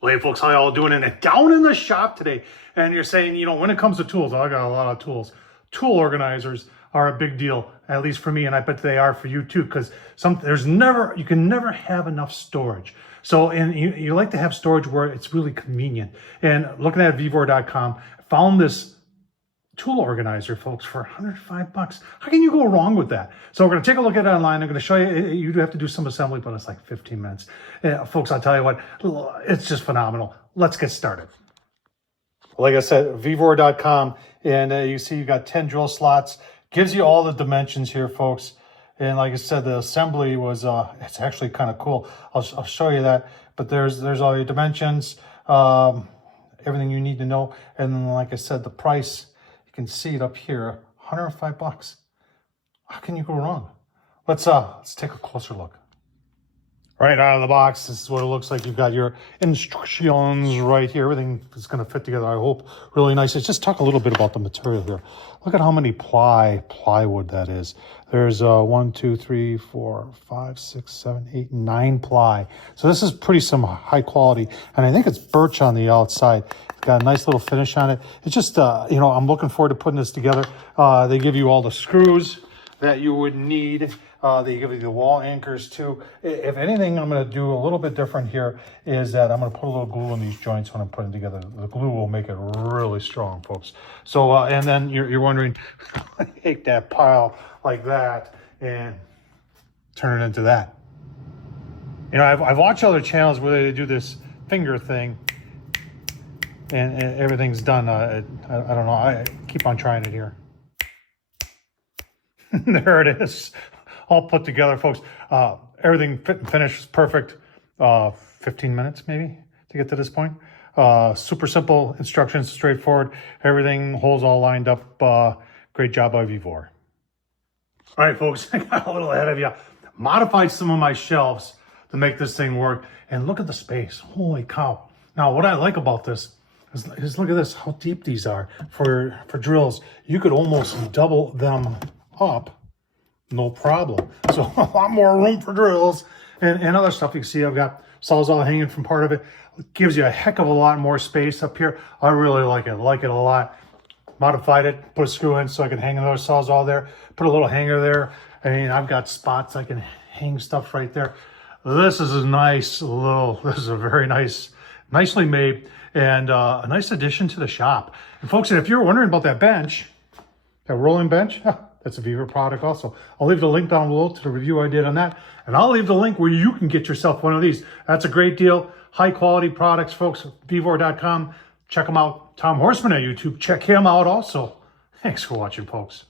Well, hey folks, how y'all doing? And down in the shop today, and you're saying, you know, when it comes to tools, I got a lot of tools. Tool organizers are a big deal, at least for me, and I bet they are for you too, because you can never have enough storage. So, and you like to have storage where it's really convenient. And looking at VEVOR.com, found this tool organizer, folks, for 105 bucks. How can you go wrong with that? So we're going to take a look at it online. I'm going to show you. You do have to do some assembly, but it's like 15 minutes. Folks, I'll tell you what, it's just phenomenal. Let's get started. Like I said, VEVOR.com, and you see you got 10 drill slots. Gives you all the dimensions here, folks. And like I said, the assembly was, it's actually kind of cool. I'll show you that. But there's all your dimensions, everything you need to know. And then, like I said, the price, you can see it up here, 105 bucks. How can you go wrong? Let's take a closer look. Right out of the box, this is what it looks like. You've got your instructions right here. Everything is going to fit together, I hope, really nice. Let's just talk a little bit about the material here. Look at how many plywood that is. There's 1, 2, 3, 4, 5, 6, 7, 8, 9 ply. So this is pretty some high quality, and I think it's birch on the outside. It's got a nice little finish on it. It's just, you know, I'm looking forward to putting this together. They give you all the screws that you would need. They give you the wall anchors too. If anything, I'm going to do a little bit different here is that I'm going to put a little glue in these joints when I'm putting together. The glue will make it really strong, folks. So, and then you're wondering, take that pile like that and turn it into that. You know, I've watched other channels where they do this finger thing and everything's done. I don't know. I keep on trying it here. There it is, all put together, folks. Everything fit and finish was perfect. 15 minutes maybe to get to this point. Super simple instructions, straightforward. Everything, holes all lined up. Great job by VEVOR. All right, folks, I got a little ahead of you. Modified some of my shelves to make this thing work. And look at the space. Holy cow. Now, what I like about this is look at this, how deep these are for drills. You could almost double them up, no problem. So a lot more room for drills and other stuff. You can see I've got sawzall hanging from part of it. It gives you a heck of a lot more space up here. I really like it. I like it a lot. Modified it, put a screw in so I can hang another sawzall there, put a little hanger there. I mean, I've got spots I can hang stuff right there. This is a nice little, this is a very nice, nicely made, and a nice addition to the shop. And folks, if you're wondering about that bench, that rolling bench, that's a VEVOR product also. I'll leave the link down below to the review I did on that. And I'll leave the link where you can get yourself one of these. That's a great deal. High quality products, folks. VEVOR.com. Check them out. Tom Horsman at YouTube. Check him out also. Thanks for watching, folks.